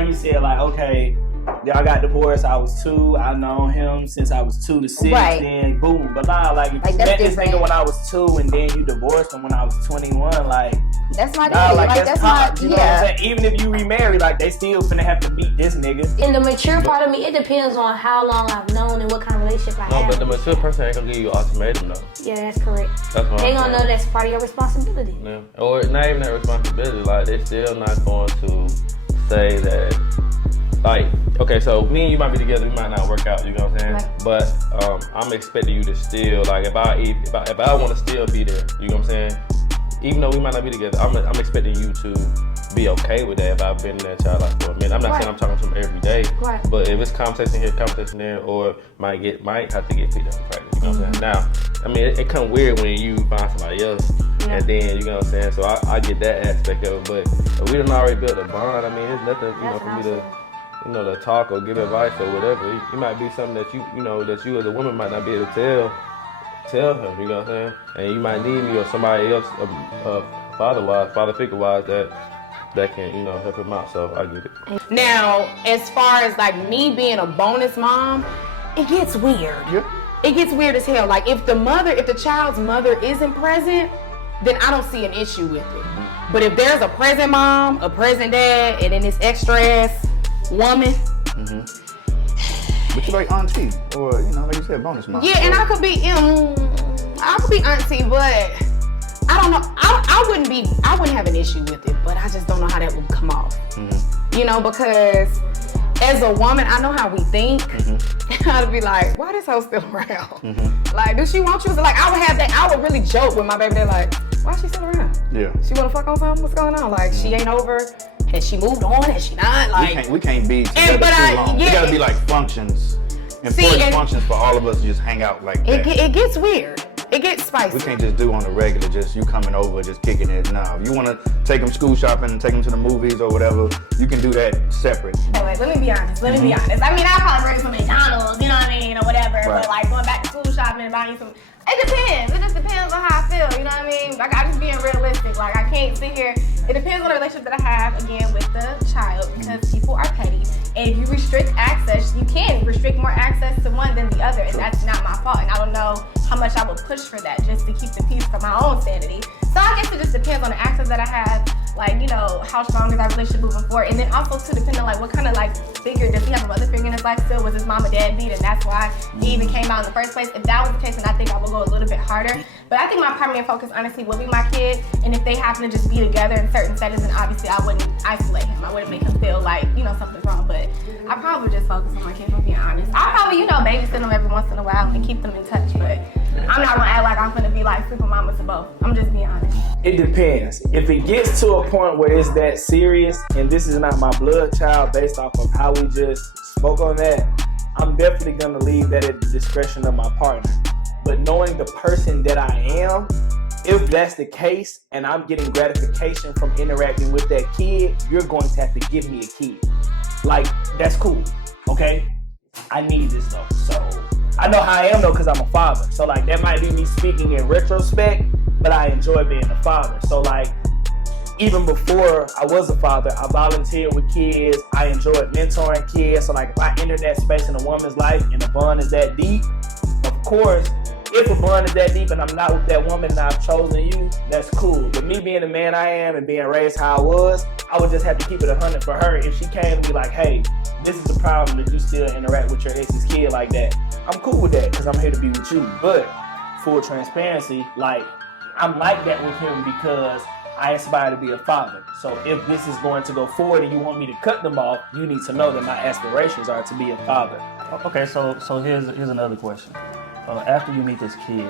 you said, like, okay, y'all got divorced. I was 2. I've known him since I was 2 to 6. Right. Then boom. But nah, like if you met this nigga when I was 2 and then you divorced him when I was 21, like that's my nah, daddy. like that's not. You know what I'm saying? Even if you remarry, like they still finna have to beat this nigga. In the mature part of me, it depends on how long I've known and what kind of relationship I have. No, but the mature person ain't gonna give you an ultimatum though. Yeah, that's correct. That's what they I'm gonna know that's part of your responsibility. Yeah. Or not even that responsibility. Like they still not going to say that. Like, okay, so me and you might be together, we might not work out, you know what I'm saying? Right. But I'm expecting you to still, like, if I want to still be there, you know what I'm saying? Even though we might not be together, I'm expecting you to be okay with that if I've been in that child life for a minute. I'm not saying I'm talking to him every day, but if it's conversation here, conversation there, or might have to get picked up in practice, you know what I'm saying? Now, I mean, it come weird when you find somebody else, and then, you know what I'm saying? So I get that aspect of it, but we done already built a bond. I mean, it's nothing, you know, for me to talk or give advice or whatever. It might be something that you as a woman might not be able to tell him, you know what I'm saying? And you might need me or somebody else, father figure-wise, that can, you know, help him out. So I get it. Now, as far as like me being a bonus mom, it gets weird. Yeah. It gets weird as hell. Like if the child's mother isn't present, then I don't see an issue with it. But if there's a present mom, a present dad, and then this extra ass woman. But you like auntie, or you know, like you said, bonus mom. Yeah, and I could be auntie, but I don't know. I wouldn't have an issue with it, but I just don't know how that would come off. You know, because as a woman, I know how we think. I'd be like, why this hoe still around? Like, does she want you? Like, I would really joke with my baby. They're like, why she still around? Yeah. She wanna fuck on something? What's going on? Like, she ain't over. Has she moved on? Has she not? Like, we can't be together too long. It gotta be like functions. Important functions for all of us to just hang out like that. It gets weird. It gets spicy. We can't just do on the regular, just you coming over, just kicking it. Nah, if you want to take them school shopping, take them to the movies or whatever, you can do that separate. Wait, let me be honest. I mean, I'll probably bring some McDonald's, you know what I mean, or whatever. Right. But like going back to school shopping and buying some, it depends. It just depends on how I feel, you know what I mean? Like I'm just being realistic. Like I can't sit here. It depends on the relationship that I have, again, with the child, because people are petty. And if you restrict access, you can restrict more access to one than the other, and that's not my fault. And I don't know how much I would push for that just to keep the peace for my own sanity. So I guess it just depends on the access that I have, like, you know, how strong is our relationship moving forward, and then also too depending on like what kind of like figure, does he have a mother figure in his life still? Was his mom a deadbeat, and that's why he even came out in the first place? If that was the case, then I think I would go a little bit harder. But I think my primary focus, honestly, would be my kid, and if they happen to just be together in certain settings, then obviously I wouldn't isolate him. I wouldn't make him feel like, you know, something's wrong. But I probably just focus on my kids, if I'm being honest. I'll probably, you know, babysit them every once in a while and keep them in touch, but I'm not gonna act like I'm gonna be like super mama to both. I'm just being honest. It depends. If it gets to a point where it's that serious, and this is not my blood child based off of how we just spoke on that, I'm definitely gonna leave that at the discretion of my partner. But knowing the person that I am, if that's the case and I'm getting gratification from interacting with that kid, you're going to have to give me a kid. Like, that's cool, okay? I need this though. So I know how I am though, because I'm a father. So like that might be me speaking in retrospect, but I enjoy being a father. So like, even before I was a father, I volunteered with kids. I enjoyed mentoring kids. So like if I enter that space in a woman's life and the bond is that deep, of course, if a bond is that deep and I'm not with that woman and I've chosen you, that's cool. But me being the man I am and being raised how I was, I would just have to keep it 100 for her. If she came to me like, hey, this is the problem that you still interact with your ex's kid like that, I'm cool with that because I'm here to be with you. But full transparency, like, I'm like that with him because I aspire to be a father. So if this is going to go forward and you want me to cut them off, you need to know that my aspirations are to be a father. Okay, so here's another question. After you meet this kid,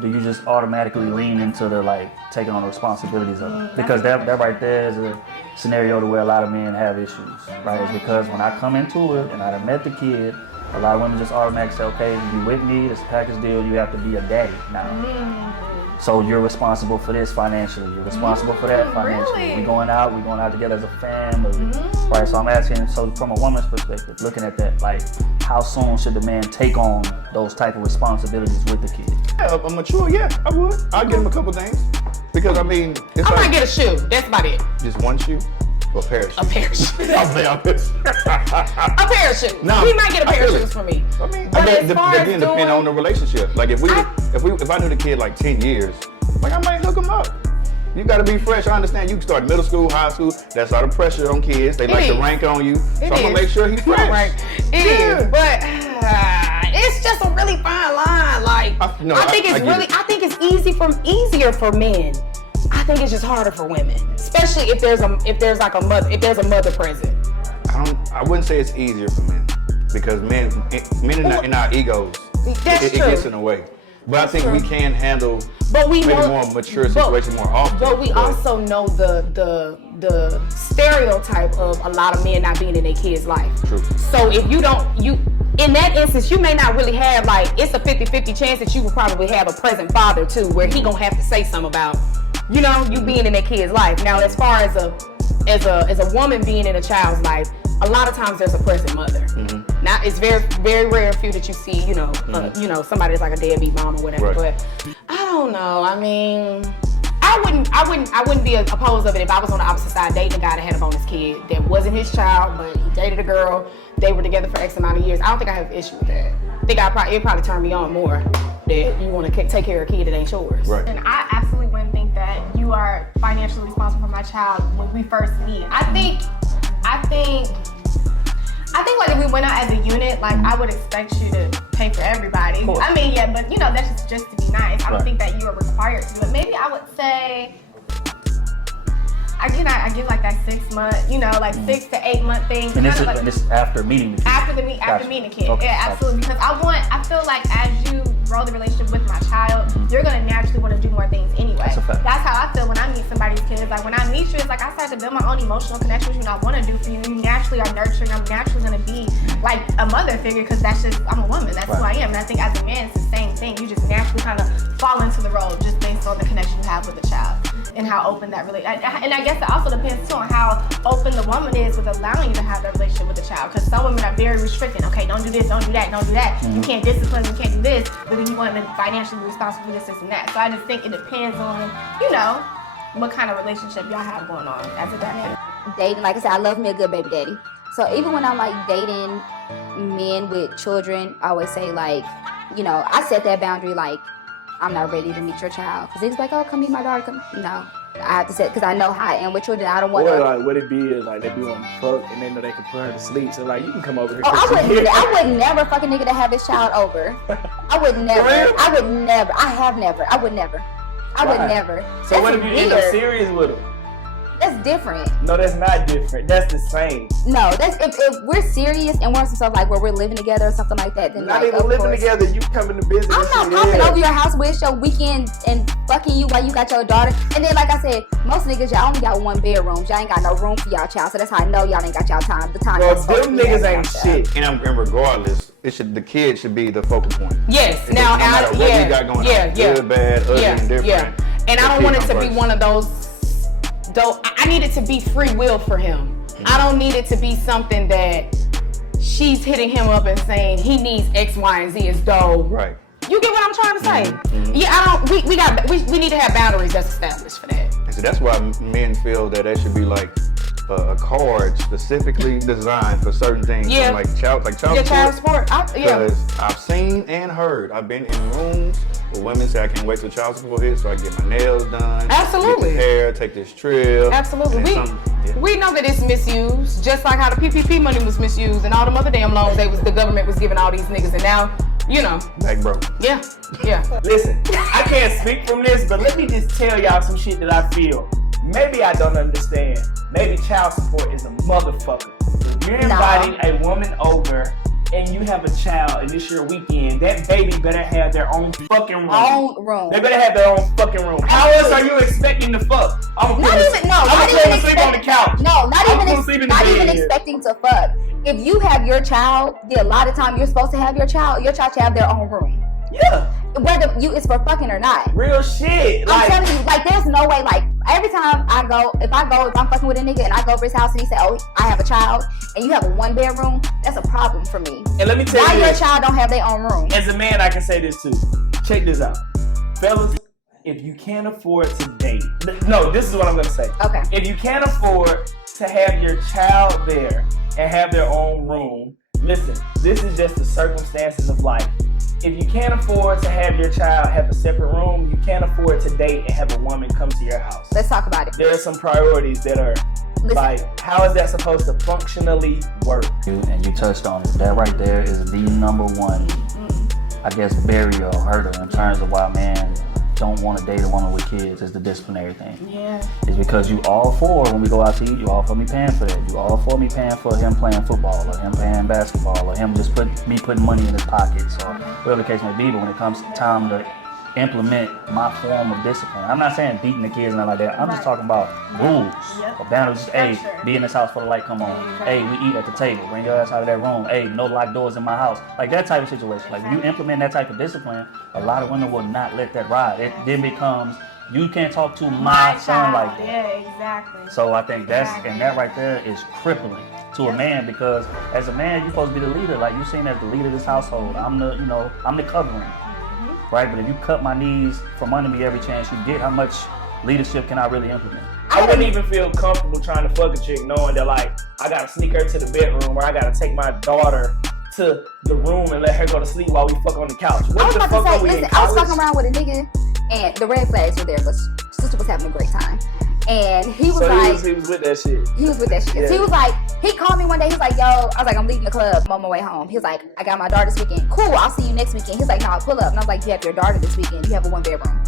do you just automatically lean into the like taking on the responsibilities of it? Because that right there is a scenario to where a lot of men have issues, right? It's because when I come into it and I done met the kid, a lot of women just automatically say, okay, you with me, it's a package deal, you have to be a daddy now. So you're responsible for this financially, you're responsible for that financially. Really? We're going out together as a family, right? So I'm asking, so from a woman's perspective, looking at that, like how soon should the man take on those type of responsibilities with the kid? Yeah, I'm mature, yeah, I would. I'll get him a couple things. Because I mean, it's I like might get a shoe, that's about it. just one shoe or a pair of shoes. A pair of shoes. I'll be honest. A pair of shoes. No, He might get a I pair of feel it. shoes for me. I mean, But as far as again, depending on the relationship. Like if I knew the kid like 10 years, like I might hook him up. You gotta be fresh. I understand you can start middle school, high school. That's all the pressure on kids. They like to rank on you. So I'm gonna make sure he's fresh. Right. It is, but it's just a really fine line. Like I think it's easier for men. I think it's just harder for women, especially if there's a mother present. I wouldn't say it's easier for men because men in our egos, it gets in the way. But I think we can handle maybe more mature situations more often. But we also know the stereotype of a lot of men not being in their kids' life. True. So if in that instance, you may not really have it's a 50-50 chance that you will probably have a present father too, where he gonna have to say something about, you being in that kid's life. Now, as far as a woman being in a child's life, a lot of times there's a present mother. Mm-hmm. Now it's very, very rare few that you see, somebody that's like a deadbeat mom or whatever. Right. But I don't know. I mean, I wouldn't be opposed of it if I was on the opposite side dating a guy that had a bonus kid that wasn't his child, but he dated a girl. They were together for X amount of years. I don't think I have an issue with that. I think it'd probably turn me on more that you want to take care of a kid that ain't yours. Right. And I absolutely wouldn't think that you are financially responsible for my child when we first meet. I think like if we went out as a unit, like I would expect you to pay for everybody. I mean, yeah, but that's just to be nice. I don't think that you are required to do it. Maybe I would say, I give like that 6 month, 6 to 8 month thing. And this after meeting the kid? After meeting the kid, okay. Yeah, absolutely. Because I feel like as you grow the relationship with my child, you're gonna naturally want to do more things anyway. That's how I feel when I meet somebody's kids. Like when I meet you, it's like I start to build my own emotional connection with you. I want to do for you. You naturally are nurturing. I'm naturally gonna be like a mother figure because I'm a woman. That's who I am. And I think as a man, it's the same thing. You just naturally kind of fall into the role just based on the connection you have with the child and how open that really. And I guess it also depends too on how open the woman is with allowing you to have that relationship with the child. Because some women are very restricted. Okay, don't do this, don't do that, don't do that. You can't discipline, you can't do this. But then you want to be financially responsible for this and that. So I just think it depends on, what kind of relationship y'all have going on as a dad. Dating, like I said, I love me a good baby daddy. So even when I'm like dating men with children, I always say like, I set that boundary like, I'm not ready to meet your child. Because he's like, oh, come meet my daughter. No. I have to set, because I know how I am with children. I don't want to. Like, what it be is like they be on fuck and they know they can put her to sleep. So like, you can come over here. I would never fuck a nigga to have his child over. I would never. I would never. I have never. I would never. I would never. So what if you end up serious with him? That's different. No, that's not different. That's the same. No, that's if we're serious and we're some stuff like where we're living together or something like that. Then not even living together. You coming to visit. I'm not coming over your house with your weekend and fucking you while you got your daughter. And then like I said, most niggas y'all only got one bedroom. Y'all ain't got no room for y'all child. So that's how I know y'all ain't got y'all time. The time. Well, them niggas ain't shit. And regardless, the kid should be the focal point. Yes. No matter what we got going on, good, bad, ugly, and different. Yeah. And I don't want it to be one of those. Though I need it to be free will for him. I don't need it to be something that she's hitting him up and saying he needs X, Y, and Z as though. Right. You get what I'm trying to say? Yeah, I don't. We need to have boundaries that's established for that. So that's why men feel that there should be like a card specifically designed for certain things. Yeah. Like child support. Because I've seen and heard. I've been in rooms where women say I can't wait till child support hits so I can get my nails done. Absolutely. Get the hair, take this trip. Absolutely. We know that it's misused, just like how the PPP money was misused and all them other damn loans the government was giving all these niggas, and now, back broke. Yeah. Listen, I can't speak from this, but let me just tell y'all some shit that I feel. maybe I don't understand. Maybe child support is a motherfucker. If you're inviting a woman over and you have a child and this your weekend, that baby better have their own fucking room. They better have their own fucking room. How else are you expecting to fuck? I'm gonna sleep on the couch. No, not even expecting to fuck. If you have your child, a lot of time you're supposed to have your child should have their own room. Yeah. Whether it's for fucking or not. Real shit. I'm telling you, like, there's no way, like, every time if I'm fucking with a nigga and I go over his house and he say, oh, I have a child, and you have a 1-bedroom, that's a problem for me. And let me tell you why your child don't have their own room. As a man, I can say this too. Check this out. Fellas, if you can't afford to date, no, this is what I'm gonna say. Okay. If you can't afford to have your child there and have their own room, listen, this is just the circumstances of life. If you can't afford to have your child have a separate room, you can't afford to date and have a woman come to your house. Let's talk about it. There are some priorities that are like, how is that supposed to functionally work? And you touched on it. That right there is the number one, I guess, barrier or hurdle in terms of why men don't want to date a woman with kids is the disciplinary thing. Yeah. It's because you all for, when we go out to eat, you all for me paying for that. You all for me paying for him playing football or him playing basketball or him just putting money in his pockets or whatever the case may be. But when it comes time to implement my form of discipline, I'm not saying beating the kids and nothing like that. I'm just talking about rules or boundaries. Hey, be in this house before the light come on. Hey, we eat at the table. Bring your ass out of that room. Hey, no locked doors in my house. Like that type of situation. Like when you implement that type of discipline, a lot of women will not let that ride. It then becomes, you can't talk to my son like that. Yeah, exactly. So I think and that right there is crippling to a man, because as a man, you're supposed to be the leader. Like, you're seen as the leader of this household. I'm the covering. Right? But if you cut my knees from under me every chance you get, how much leadership can I really implement? I wouldn't even feel comfortable trying to fuck a chick knowing that, like, I gotta sneak her to the bedroom or I gotta take my daughter to the room and let her go to sleep while we fuck on the couch. What the fuck are we in college? I was fucking around with a nigga and the red flags were there, but sister was having a great time. And he was he was with that shit. He was with that shit. Yeah. So he was like, he called me one day, he was like, yo, I was like, I'm leaving the club, I'm on my way home. He was like, I got my daughter this weekend. Cool, I'll see you next weekend. He was like, no, pull up. And I was like, you have your daughter this weekend, you have a 1-bedroom.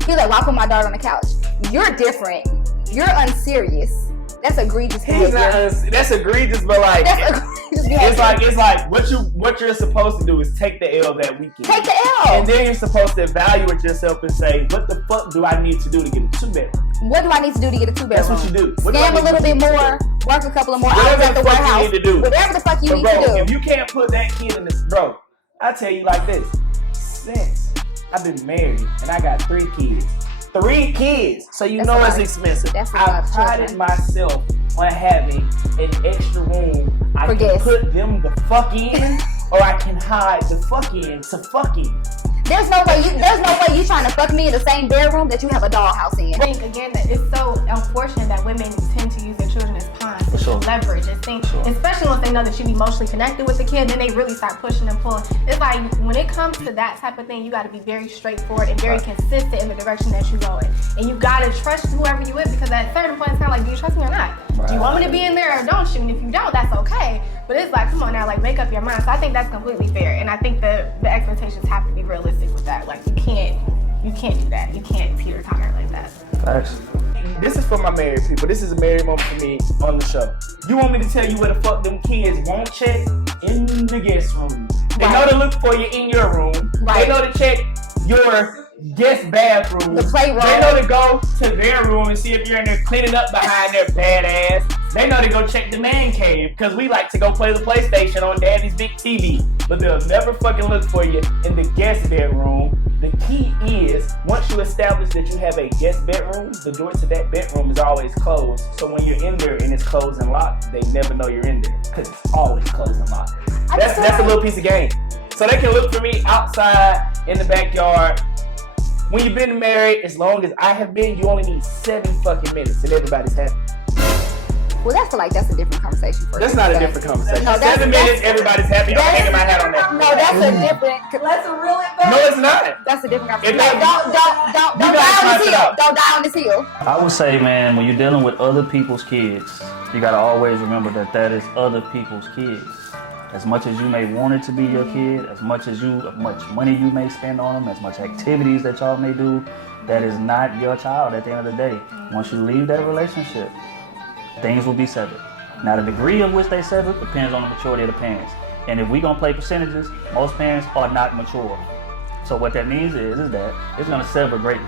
He was like, well, I'll put my daughter on the couch. You're different. You're unserious. That's egregious behavior. That's egregious, but like, it's like what you're supposed to do is take the L that weekend. Take the L. And then you're supposed to evaluate yourself and say, what the fuck do I need to do to get a 2-bedroom? What do I need to do to get a 2-bedroom? That's what you do. Scam a little bit more, work a couple of more hours at the warehouse. Whatever the fuck you need to do. If you can't put that kid in this, bro, I tell you like this. Since I've been married and I got 3 kids. 3 kids, so you know it's expensive. I prided myself on having an extra room I can put them the fuck in, or I can hide the fuck in to fuck in. There's no way you trying to fuck me in the same bedroom that you have a dollhouse in. I think again that it's so unfortunate that women tend to use their children as pawns to leverage and think, especially once they know that you're emotionally connected with the kid, then they really start pushing and pulling. It's like when it comes to that type of thing, you got to be very straightforward and very consistent in the direction that you're going, and you got to trust whoever you with, because at a certain point it's kind of like, do you trust me or not? Right. Do you want me to be in there or don't you? And if you don't, that's okay. But it's like, come on now, like, make up your mind. So I think that's completely fair, and I think the expectations have to be realistic with that. Like, you can't do that. You can't teeter-totter like that. Facts. This is for my married people. This is a married moment for me on the show. You want me to tell you where the fuck them kids won't check? In the guest room. They know to look for you in your room. Right. They know to check your guest bathroom. The playroom. They know to go to their room and see if you're in there cleaning up behind their bad ass. They know to go check the man cave, because we like to go play the PlayStation on daddy's big TV. But they'll never fucking look for you in the guest bedroom. The key is, once you establish that you have a guest bedroom, the door to that bedroom is always closed. So when you're in there and it's closed and locked, they never know you're in there, because it's always closed and locked. That's a little piece of game. So they can look for me outside, in the backyard. When you've been married, as long as I have been, you only need 7 fucking minutes and everybody's happy. Well, that's a different conversation. That's not a different conversation. No, 7 minutes, everybody's happy. I'm hanging my hat on that. No, that's a different. That's a real investment. No, it's not. That's a different conversation. Don't die on this hill. Don't die on this hill. I would say, man, when you're dealing with other people's kids, you gotta always remember that is other people's kids. As much as you may want it to be your kid, as much money you may spend on them, as much activities that y'all may do, that is not your child at the end of the day. Once you leave that relationship, things will be severed. Now, the degree of which they severed depends on the maturity of the parents. And if we gonna play percentages, most parents are not mature. So what that means is that it's gonna sever greatly.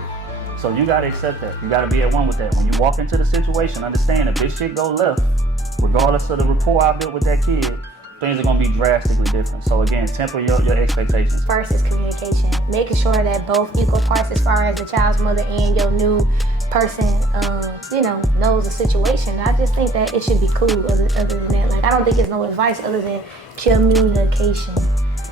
So you gotta accept that. You gotta be at one with that. When you walk into the situation, understand if this shit go left, regardless of the rapport I built with that kid, things are gonna be drastically different. So again, temper your expectations. First is communication. Making sure that both equal parts as far as the child's mother and your new person, knows the situation. I just think that it should be cool other than that. Like, I don't think it's no advice other than communication.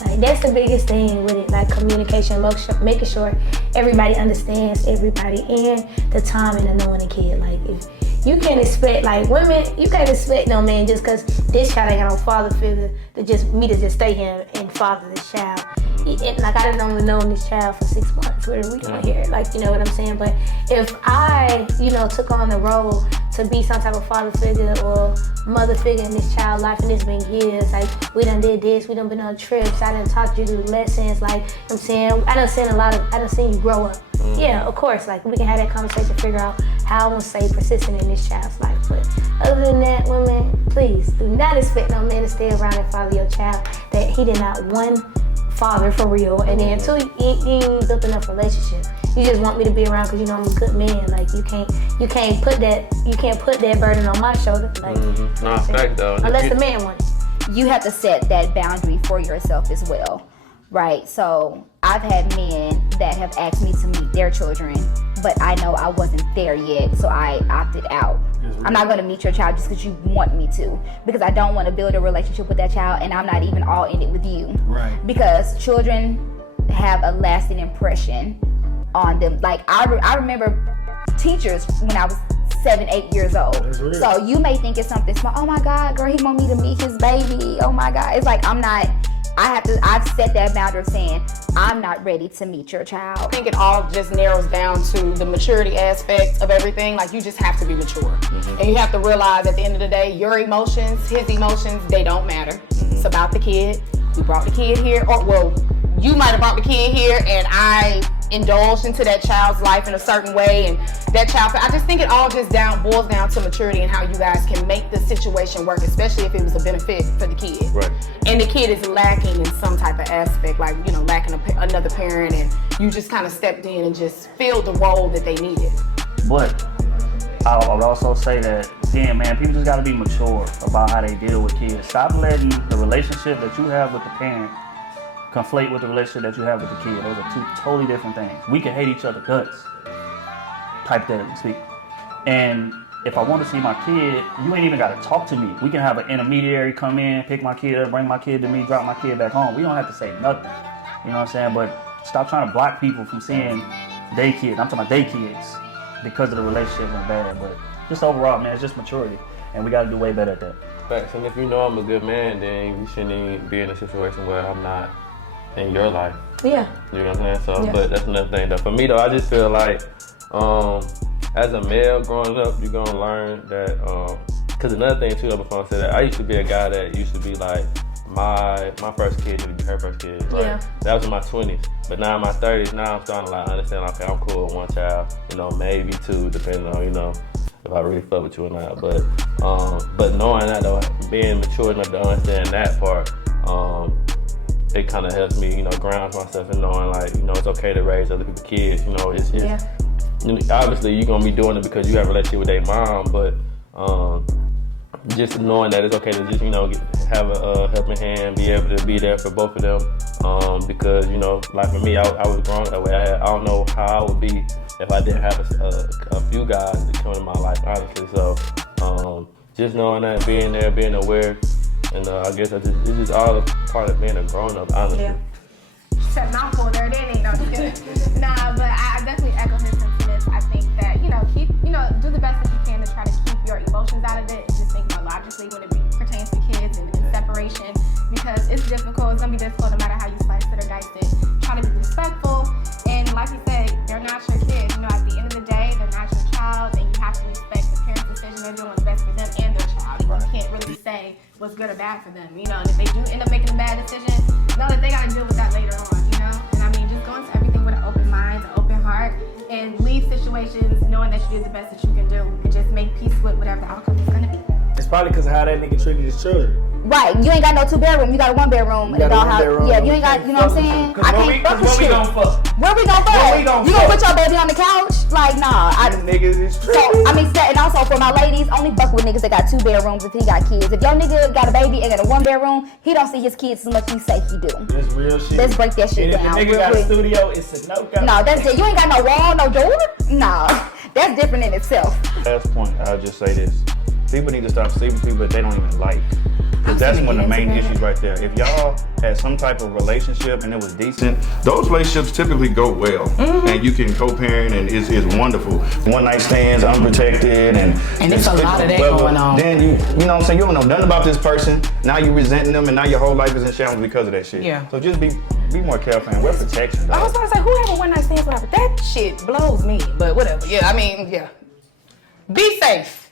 Like, that's the biggest thing with it, like communication, making sure everybody understands everybody and the timing of knowing a kid. Like, if you can't expect, like, women, you can't expect no man just because this child ain't got no father figure to just stay here and father this child. Like, I didn't only known this child for 6 months. What are we doing here? Like, you know what I'm saying? But if I, took on the role to be some type of father figure or mother figure in this child's life, and it's been years, like, we done did this, we done been on trips, I done taught you the lessons, like, you know what I'm saying? I done seen you grow up. Yeah, of course, like, we can have that conversation, figure out how I'm gonna stay persistent in this child's life. But other than that, women, please do not expect no man to stay around and father your child that he did not one father for real, and then two, he ain't built enough relationship. You just want me to be around because I'm a good man. Like, you can't put that burden on my shoulder. Like, no, fact though. Unless the man wants it. You have to set that boundary for yourself as well, right? So I've had men that have asked me to meet their children, but I know I wasn't there yet, so I opted out. I'm not gonna meet your child just because you want me to, because I don't want to build a relationship with that child, and I'm not even all in it with you. Right. Because children have a lasting impression on them. Like, I remember teachers when I was 7, 8 years old. So you may think it's something small. Oh my God, girl, he want me to meet his baby. Oh my God. It's like, I've set that boundary of saying, I'm not ready to meet your child. I think it all just narrows down to the maturity aspect of everything. Like, you just have to be mature. And you have to realize at the end of the day, your emotions, his emotions, they don't matter. It's about the kid. We brought the kid here, you might have brought the kid here and I indulged into that child's life in a certain way, and that child, I just think it all just boils down to maturity and how you guys can make the situation work, especially if it was a benefit for the kid. Right. And the kid is lacking in some type of aspect, like, lacking another parent, and you just kind of stepped in and just filled the role that they needed. But I would also say that, again, man, people just gotta be mature about how they deal with kids. Stop letting the relationship that you have with the parent conflate with the relationship that you have with the kid. Those are two totally different things. We can hate each other guts, hypothetically speaking. And if I want to see my kid, you ain't even got to talk to me. We can have an intermediary come in, pick my kid up, bring my kid to me, drop my kid back home. We don't have to say nothing. You know what I'm saying? But stop trying to block people from seeing their kids. I'm talking about their kids because of the relationship went bad. But just overall, man, it's just maturity. And we got to do way better at that. Facts. And if you know I'm a good man, then you shouldn't even be in a situation where I'm not in your life. Yeah. You know what I'm saying? So, but that's another thing though. For me though, I just feel like, as a male growing up, you're gonna learn that, cause another thing too, before I said that, I used to be a guy that used to be like, my first kid should be her first kid. Like, that was in my 20s. But now in my 30s, now I'm starting to like understand, okay, I'm cool with one child, maybe two, depending on, if I really fuck with you or not. But knowing that though, being mature enough to understand that part, it kind of helps me, ground myself and knowing like, it's okay to raise other people's kids. It's obviously you're gonna be doing it because you have a relationship with their mom, but just knowing that it's okay to just, have a helping hand, be able to be there for both of them. Because, like for me, I was growing that way. I don't know how I would be if I didn't have a few guys that come in my life, honestly. So just knowing that, being there, being aware, and I guess it's just all a part of being a grown-up, honestly. Yeah. Said mouthful there, didn't he? No, just kidding. Nah, but I definitely echo his sentiments. I think that, do the best that you can to try to keep your emotions out of it and just think more logically when it pertains to kids and separation, because it's difficult. It's gonna be difficult no matter how you slice it or dice it. Try to be respectful, and like you said, they're not your kids. At the end of the day, they're not your child, and you have to respect the parents' decision. They're doing what's best for them and their child. You can't really say what's was good or bad for them, you know. And if they do end up making a bad decision, know that they gotta deal with that later on, you know. And I mean, just go into everything with an open mind, an open heart, and leave situations knowing that you did the best that you can do, and just make peace with whatever the outcome is gonna be. It's probably because of how that nigga treated his children. Right, you ain't got no 2-bedroom, you got a 1-bedroom. You got a 1-bedroom. Yeah, you ain't got, you know what I'm saying? I can't fuck with where shit. we gon' fuck? Where we gon' fuck? You gonna put your baby on the couch? Like, nah. Niggas is tripping. So, I mean, and also for my ladies, only fuck with niggas that got 2 bedrooms if he got kids. If your nigga got a baby and got a 1-bedroom, he don't see his kids as much as he say he do. That's real shit. Let's break that shit down. If the nigga got a studio, it's a no-go. No, that's it. You ain't got no wall, no door? No. That's different in itself. Last point, I'll just say this. People need to stop sleeping with people that they don't even like. That's one of the main issues right there. If y'all had some type of relationship and it was decent, those relationships typically go well. And you can co-parent and it's wonderful. One night stands, unprotected, and there's a lot of that going on. Then you know what I'm saying, you don't know nothing about this person. Now you resenting them and now your whole life is in shambles because of that shit. Yeah. So just be more careful and wear protection. I was about to say, whoever one night stands with that shit blows me. But whatever. Yeah, I mean, yeah. Be safe.